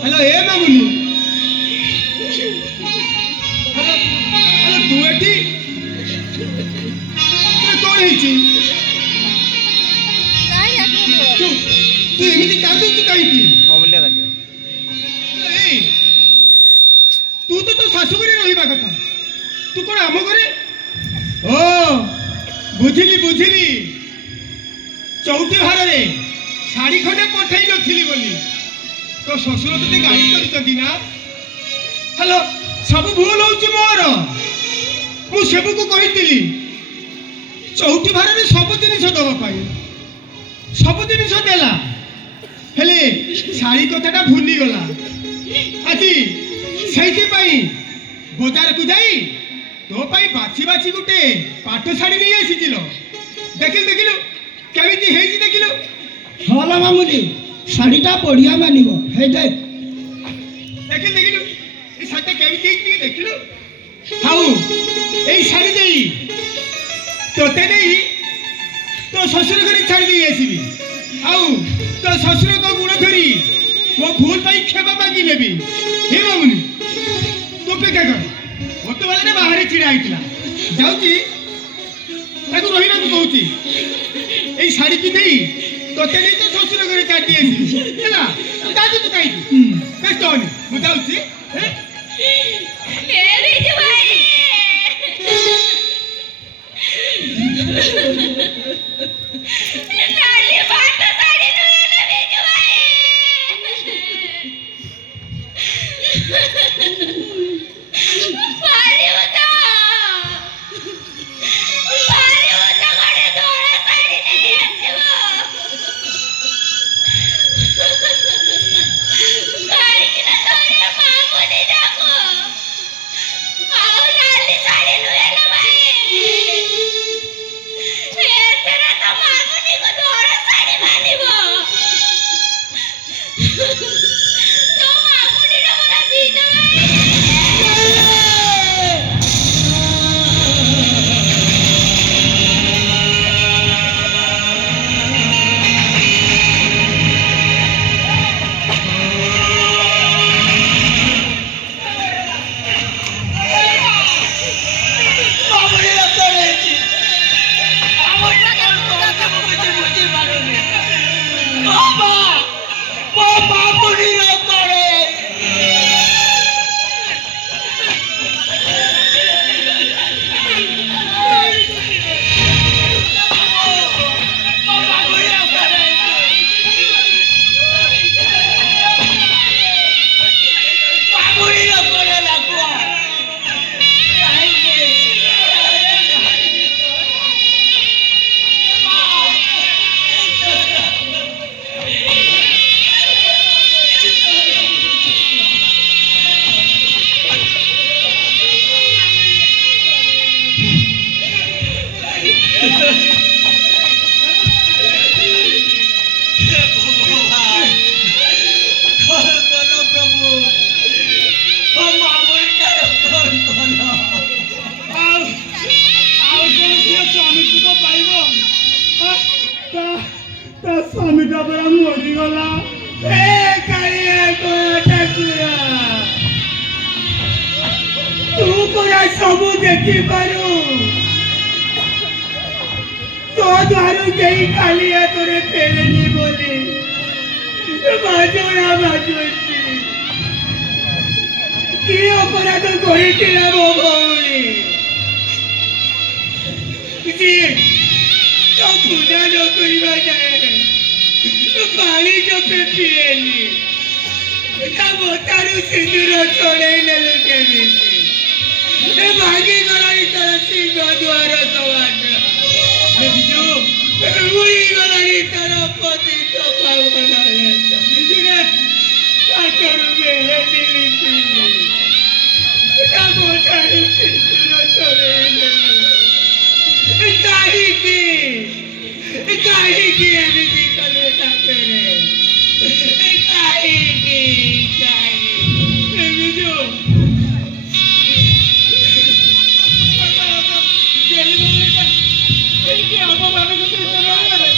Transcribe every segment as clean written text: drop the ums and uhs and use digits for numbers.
hello ए मामुनी hello तू एठी कोण हेची काय रे तू एमिति कांदुचु काहीकी अमूल्य कांदे ए तू तो सासू घरे रहिबा कथा तू कोण आम घरे ओ बुझिली चौथी भार रे साड़ी खंडे पठाई नथिली बोली तो ससुर तते गाड़ी करछथि ना हेलो सब भूल होउची मोर मु सेबु को कहितिली चौथी भार रे सब जिनिस दबा पाई सब जिनिस देला हेले साड़ी कथाटा भूली गला आजी सेठी पाई बाजार को जाई तो पाई बाछी बाछी गुटे पाट साड़ी नहीं आसीचिलो देखिलु केमिति हेजी देखिलु हला मामुनी शाड़ीटा बढ़िया मानिबो हे देख देखिलु ए साटे केमिति हेजी देखिलु हाउ ए साड़ी देई तोते देई तो ससुर घरे छाड़ी देई आसीबी हाउ तो ससुर को गुण धरी वो भूल पाई क्षमा मांगी लेबी हे मामुनी तो पे क्या कर वो तो वाले ने बाहर छिड़ा आइतला जाउची ताकू रहिबा को कहूची ए साड़ी की देई तोते नहीं तो ससुर घरे छाड़ी देई हैला दादी तो काई बेस्ट होनी मु जाउची मेरी जवाई नाली बात साड़ी नुए मेरी जवाई पानी होता गड़े थोड़ा साड़ी नहीं आती वो गाड़ी की ना थोड़े मामू नहीं जाको आओ नाली साड़ी नुए ना भाई तेरा तो मामू नहीं को थोड़ा साड़ी मानी वो तो मामू नहीं ना मुझे दी जवाई स्वामीटा परा मरी गला ए कालिया को ठाकुरा तू परा सब देखि पारू तो द्वारू गई कालिया तोरे फेरेनी बोले बाजोना बाजोची की अपराध कहिथिला मो भौणी ଯେ ତ ପୂଜା ନ କରିବା ଯାଏ ପାଣି ଟୋପେ ପିଏନି ତା ବୋତାରୁ ସିନ୍ଦୁର ଛଡ଼େଇ ନେଲେ କେମିତି ଏ ଭାଙ୍ଗି ଗଲାଣି ତାର ସିଂହ ଦୁଆର ସମାନ ଉଡ଼ି ଗଲାଣି ତାର ପତିତ ପାବନ ବିଜୁରେ କାଠରୁ ମେହେନ୍ଦି ଲିପିଲି ତା ବୋତାରୁ ସିନ୍ଦୁର ଛଡ଼େଇ ନେଲେ କାହିଁକି କାହିଁକି ଏମିତି କଲେ ତାପରେ କାହିଁକି କାହିଁକି ବିଜୁ ଆମ ମାନଙ୍କ ସହିତ ରହିବାରେ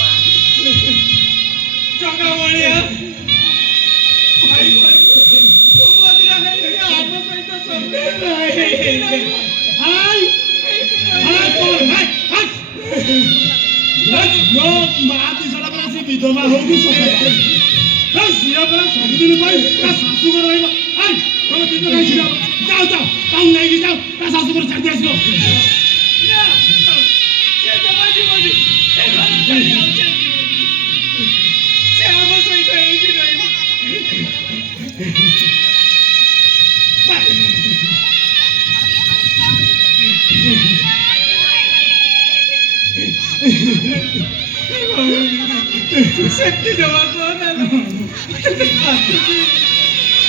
ଜଗା ଭଳିଆ ଭାଇ ସୁଭଦ୍ରା ହେଇକି ଆମ ସହିତ ବିଧବା ହଉନି ଝିଅ ପରା ସବୁଦିନ ପାଇଁ ତା ଶାଶୁଘର ରହିବ ତମ ଦିନ କାହିଁ ଝିଅ ଯାଉ ଯାଉ ତାକୁ ନେଇକି ଯାଉ ତା ଶାଶୁଘର ଛାଡ଼ି ଆସିବ ସେ ଆମ ସହିତ ହେଇକି ରହିବ ସେଠି ଜମା କହନା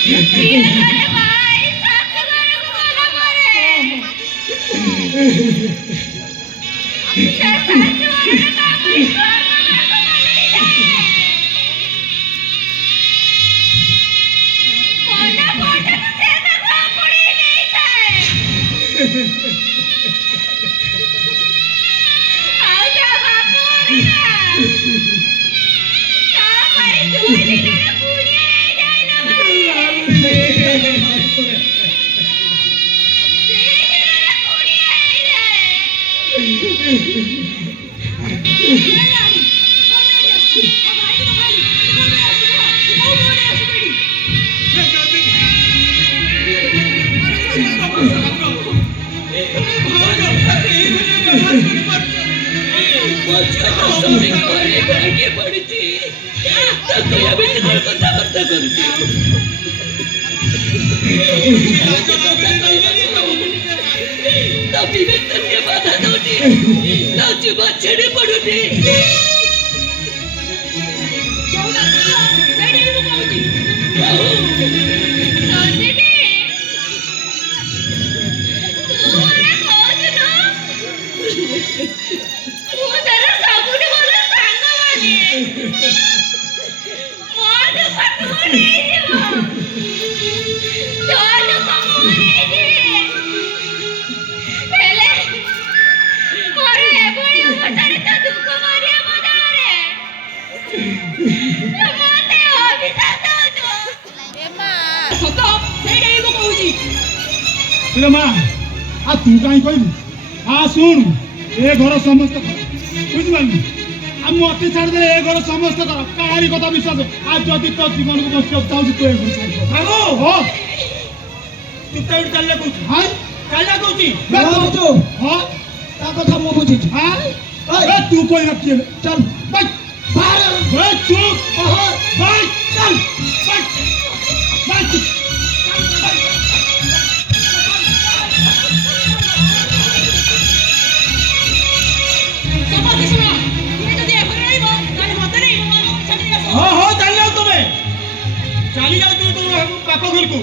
ଝିଅ ଘରେ ଭାଇ ଶାଶୁ ଘରକୁ ଗଲା ପରେ ସେ ଶାଶୁ ଘରର କାମରେ କର୍ମଭାଗ ମାନିଯାଏ ମନ ପଟକୁ ସେ ତାକୁ ଆପଣେଇ ନେଇଥାଏ ଆଉ ତା ବାପ ଘରଟା ତା ପାଇଁ 2 ଦିନରେ ବୁଢ଼ୀ ହେଇଯାଏ ନା ଭାଇ 3 ଦିନରେ ବୁଢ଼ୀ ହେଇଯାଏ ଛେଡ଼ି ପଡୁନି ମା ଆଉ ତୁ କାହିଁ କହିବୁ ଶୁଣୁ ଏ ଘର ସମସ୍ତେ ବୁଝିପାରିଲୁ ଆଉ ମତେ ଛାଡ଼ିଦେଲେ ଏ ଘର ସମସ୍ତଙ୍କର କାହାରି କଥା ବିଶ୍ୱାସ ଆଉ ଯଦି ତୋ ଜୀବନକୁ ବଞ୍ଚିବାକୁ ଚାହୁଁଛୁ ତୁ ଏ ଘର ଚାଲିଲା କହୁଛୁ ଚାଲିଲା କହୁଛି ତା କଥା ମୁଁ ବୁଝିଛି ତୁ କହିବା କିଏ ଚାଲ ଚୁପ୍ ଚାଲି ଯାଉଛୁ ତୋ ବାପ ଘରକୁ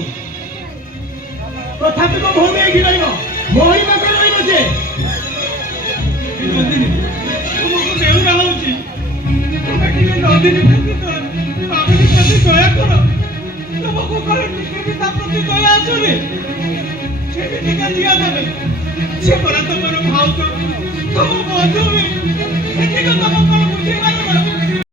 ତଥାପି ତ ଭଉଣୀ ଏଇଠି ରହିବ ଭଉଣୀ ପାଖରେ ରହିବ ସେ ତୁମକୁ ଦେଉରା ହଉଛି ତମେ ଟିକେ ନଦିନୀ ପ୍ରତି ଦୟା କର ତୁମକୁ କଣ ଟିକେ ତା ପ୍ରତି ଦୟା ଆସୁନି ସେମିତିକା ଝିଅ ଦେବେ ସେ ପରା ତମର ଭାଉଜ ତମ ବନ୍ଧୁ ବି ଏତିକ ତମ